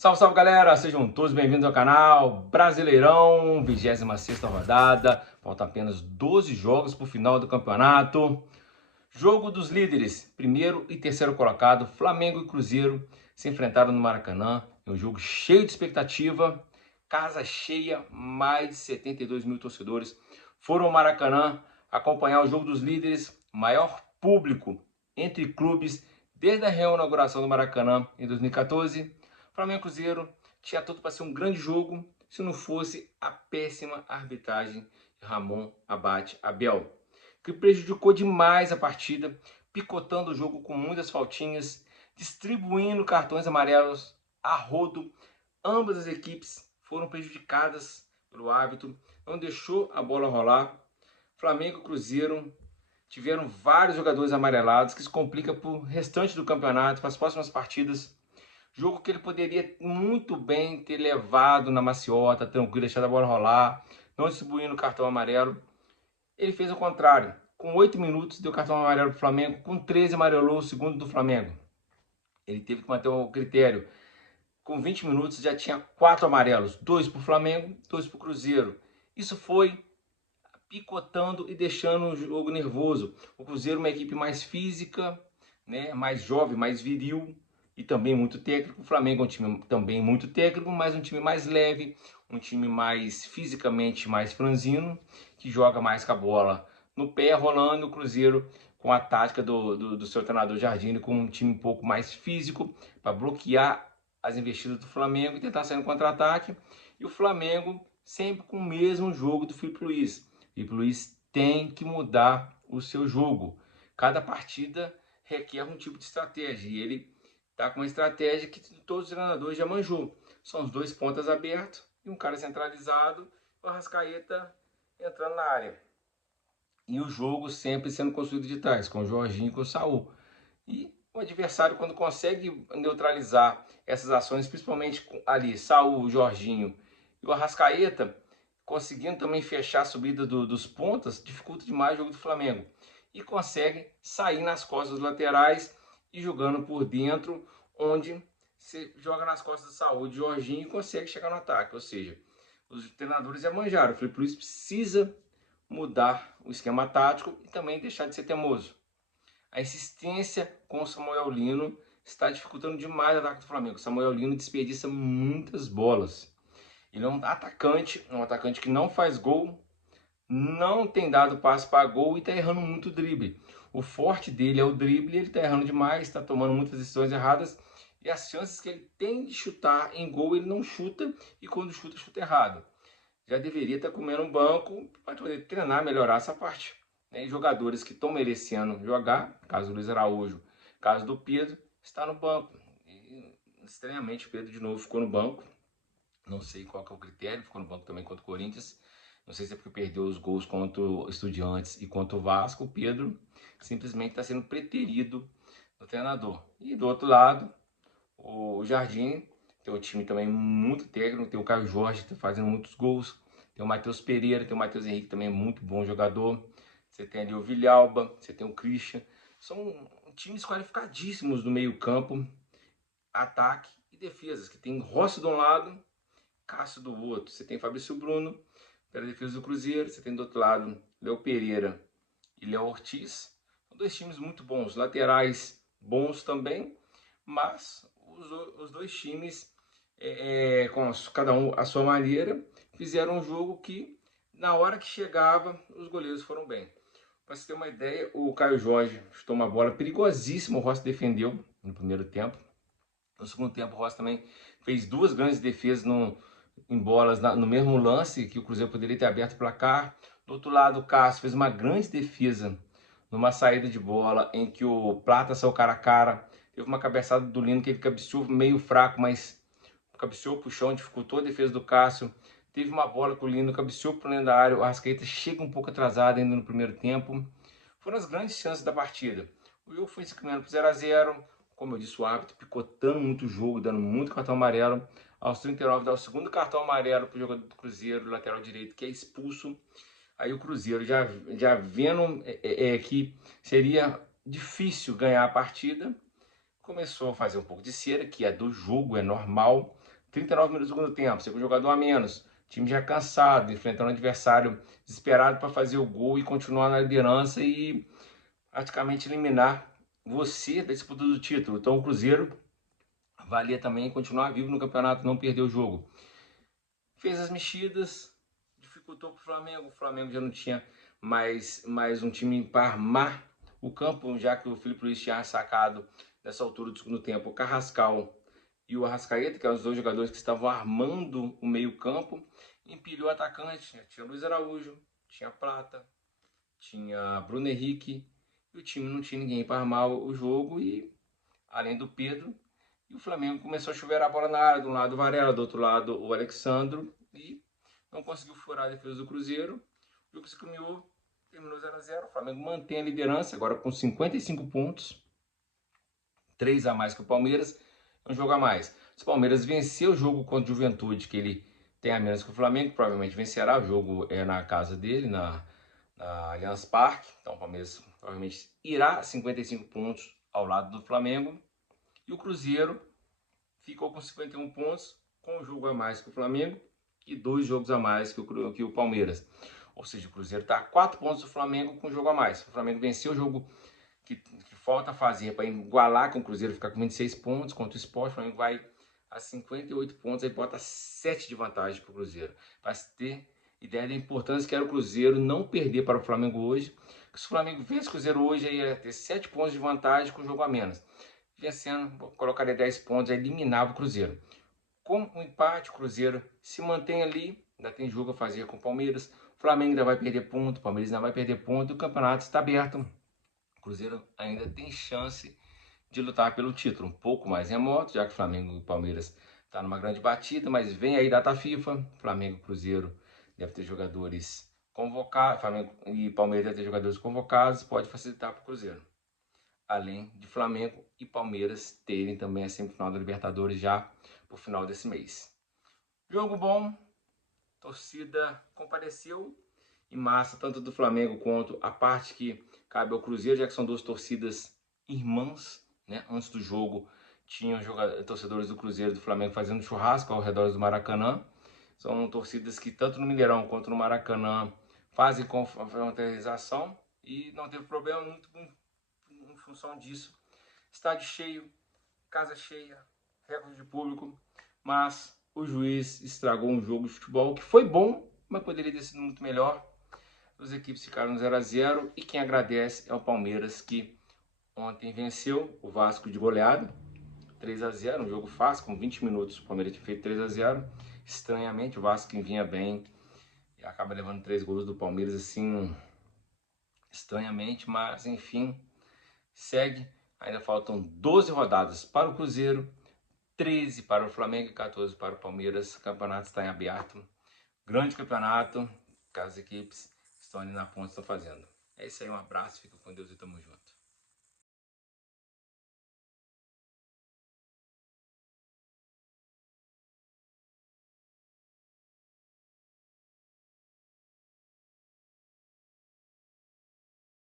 Salve, salve galera, sejam todos bem-vindos ao canal Brasileirão, 26ª rodada, faltam apenas 12 jogos para o final do campeonato. Jogo dos líderes, primeiro e terceiro colocado, Flamengo e Cruzeiro se enfrentaram no Maracanã, é um jogo cheio de expectativa, casa cheia, mais de 72 mil torcedores foram ao Maracanã acompanhar o jogo dos líderes, maior público entre clubes desde a reinauguração do Maracanã em 2014. Flamengo e Cruzeiro tinha tudo para ser um grande jogo se não fosse a péssima arbitragem de Ramon Abate Abel, que prejudicou demais a partida, picotando o jogo com muitas faltinhas, distribuindo cartões amarelos a rodo. Ambas as equipes foram prejudicadas pelo árbitro, não deixou a bola rolar. Flamengo e Cruzeiro tiveram vários jogadores amarelados, que se complica para o restante do campeonato, para as próximas partidas. Jogo que ele poderia muito bem ter levado na maciota, tranquilo, deixado a bola rolar, não distribuindo o cartão amarelo. Ele fez o contrário. Com 8 minutos deu cartão amarelo para o Flamengo, com 13 amarelou o segundo do Flamengo. Ele teve que manter o critério. Com 20 minutos já tinha 4 amarelos, 2 para o Flamengo, 2 para o Cruzeiro. Isso foi picotando e deixando o jogo nervoso. O Cruzeiro é uma equipe mais física, né, mais jovem, mais viril e também muito técnico. O Flamengo é um time também muito técnico, mas um time mais leve, um time mais fisicamente mais franzino, que joga mais com a bola no pé, rolando. O Cruzeiro com a tática do seu treinador Jardine, com um time um pouco mais físico, para bloquear as investidas do Flamengo e tentar sair no contra-ataque. E o Flamengo sempre com o mesmo jogo do Filipe Luiz. Filipe Luiz tem que mudar o seu jogo. Cada partida requer um tipo de estratégia e ele está com uma estratégia que todos os treinadores já manjou. São os dois pontas abertos e um cara centralizado, o Arrascaeta entrando na área. E o jogo sempre sendo construído de trás, com o Jorginho e com o Saul. E o adversário, quando consegue neutralizar essas ações, principalmente ali, Saul, Jorginho e o Arrascaeta, conseguindo também fechar a subida dos pontas, dificulta demais o jogo do Flamengo. E consegue sair nas costas dos laterais e jogando por dentro, onde você joga nas costas do Saul e Jorginho e consegue chegar no ataque. Ou seja, os treinadores já manjaram. O Filipe Luiz precisa mudar o esquema tático e também deixar de ser teimoso. A insistência com o Samuel Lino está dificultando demais o ataque do Flamengo. O Samuel Lino desperdiça muitas bolas. Ele é um atacante que não faz gol, não tem dado passe para gol e está errando muito drible. O forte dele é o drible, ele está errando demais, está tomando muitas decisões erradas e as chances que ele tem de chutar em gol ele não chuta e quando chuta, chuta errado. Já deveria estar comendo um banco para poder treinar, melhorar essa parte. E jogadores que estão merecendo jogar, caso do Luiz Araújo, caso do Pedro, está no banco. E, estranhamente o Pedro de novo ficou no banco. Não sei qual que é o critério, ficou no banco também contra o Corinthians. Não sei se é porque perdeu os gols contra o Estudiantes e contra o Vasco. O Pedro simplesmente está sendo preterido do treinador. E do outro lado, o Jardim tem um time também muito técnico. Tem o Caio Jorge tá fazendo muitos gols. Tem o Matheus Pereira, tem o Matheus Henrique também, muito bom jogador. Você tem ali o Vilhalba, você tem o Christian. São times qualificadíssimos do meio campo, ataque e defesas. Que tem Rossi de um lado, Cássio do outro. Você tem Fabrício Bruno pela defesa do Cruzeiro. Você tem do outro lado Léo Pereira e Léo Ortiz. São dois times muito bons. Laterais bons também. Mas os dois times, com cada um a sua maneira, fizeram um jogo que, na hora que chegava, os goleiros foram bem. Para você ter uma ideia, o Caio Jorge chutou uma bola perigosíssima, o Rossi defendeu no primeiro tempo. No segundo tempo, o Rossi também fez duas grandes defesas em bolas no mesmo lance, que o Cruzeiro poderia ter aberto o placar. Do outro lado, o Cássio fez uma grande defesa numa saída de bola em que o Plata saiu cara a cara. Teve uma cabeçada do Lino que ele cabeceou meio fraco, mas cabeceou pro chão, dificultou a defesa do Cássio. Teve uma bola que o Lino cabeceou para dentro da área, o Arrascaeta chega um pouco atrasado ainda no primeiro tempo. Foram as grandes chances da partida. O jogo foi se caminhando para 0 a 0. Como eu disse, o árbitro picotando muito o jogo, dando muito cartão amarelo. Aos 39 dá o segundo cartão amarelo para o jogador do Cruzeiro, lateral direito, que é expulso. Aí o Cruzeiro, já vendo que seria difícil ganhar a partida, começou a fazer um pouco de cera, que é do jogo, é normal. 39 minutos do segundo tempo, segundo jogador a menos. O time já cansado, enfrentando um adversário desesperado para fazer o gol e continuar na liderança e praticamente eliminar você da disputa do título. Então o Cruzeiro valia também continuar vivo no campeonato, não perder o jogo. Fez as mexidas, dificultou para o Flamengo já não tinha mais um time para armar o campo, já que o Filipe Luís tinha sacado nessa altura do segundo tempo o Carrascal e o Arrascaeta, que eram os dois jogadores que estavam armando o meio campo, empilhou o atacante, tinha Luiz Araújo, tinha Prata, tinha Bruno Henrique, e o time não tinha ninguém para armar o jogo, e além do Pedro, e o Flamengo começou a chover a bola na área, de um lado o Varela, do outro lado o Alexandro, e não conseguiu furar a defesa do Cruzeiro. O jogo se caminhou, terminou 0-0, o Flamengo mantém a liderança, agora com 55 pontos, 3 a mais que o Palmeiras, um jogo a mais. Se o Palmeiras vencer o jogo contra o Juventude, que ele tem a menos que o Flamengo, provavelmente vencerá, o jogo é na casa dele, na Allianz Parque, então o Palmeiras provavelmente irá a 55 pontos ao lado do Flamengo, e o Cruzeiro ficou com 51 pontos, com um jogo a mais que o Flamengo e 2 jogos a mais que o Palmeiras. Ou seja, o Cruzeiro está a 4 pontos do Flamengo com um jogo a mais. O Flamengo venceu o jogo que falta fazer para igualar com o Cruzeiro, ficar com 26 pontos contra o Sport. O Flamengo vai a 58 pontos, aí bota 7 de vantagem para o Cruzeiro. Para ter ideia da importância que era o Cruzeiro não perder para o Flamengo hoje. Se o Flamengo vence o Cruzeiro hoje, aí ia ter 7 pontos de vantagem com um jogo a menos. Vencendo, colocaria 10 pontos, aí eliminava o Cruzeiro. Com o empate, o Cruzeiro se mantém ali, ainda tem jogo a fazer com o Palmeiras. O Flamengo ainda vai perder ponto, o Palmeiras ainda vai perder ponto, e o campeonato está aberto. O Cruzeiro ainda tem chance de lutar pelo título, um pouco mais remoto, já que o Flamengo e o Palmeiras estão numa grande batida, mas vem aí data FIFA, Flamengo e Cruzeiro deve ter jogadores convocados, Flamengo e Palmeiras devem ter jogadores convocados, pode facilitar para o Cruzeiro. Além de Flamengo e Palmeiras terem também a semifinal da Libertadores já por final desse mês. Jogo bom, torcida compareceu em massa, tanto do Flamengo quanto a parte que cabe ao Cruzeiro, já que são duas torcidas irmãs, né? Antes do jogo tinham torcedores do Cruzeiro e do Flamengo fazendo churrasco ao redor do Maracanã. São torcidas que tanto no Mineirão quanto no Maracanã fazem confraternização e não teve problema muito em função disso. Estádio cheio, casa cheia, recorde de público, mas o juiz estragou um jogo de futebol que foi bom, mas poderia ter sido muito melhor. As equipes ficaram 0-0 e quem agradece é o Palmeiras, que ontem venceu o Vasco de goleada, 3-0, um jogo fácil, com 20 minutos o Palmeiras tinha feito 3-0. Estranhamente, o Vasco que vinha bem e acaba levando 3 gols do Palmeiras, assim, estranhamente, mas enfim, segue. Ainda faltam 12 rodadas para o Cruzeiro, 13 para o Flamengo e 14 para o Palmeiras. O campeonato está em aberto. Grande campeonato, que as equipes que estão ali na ponta estão fazendo. É isso aí, um abraço, fica com Deus e tamo junto.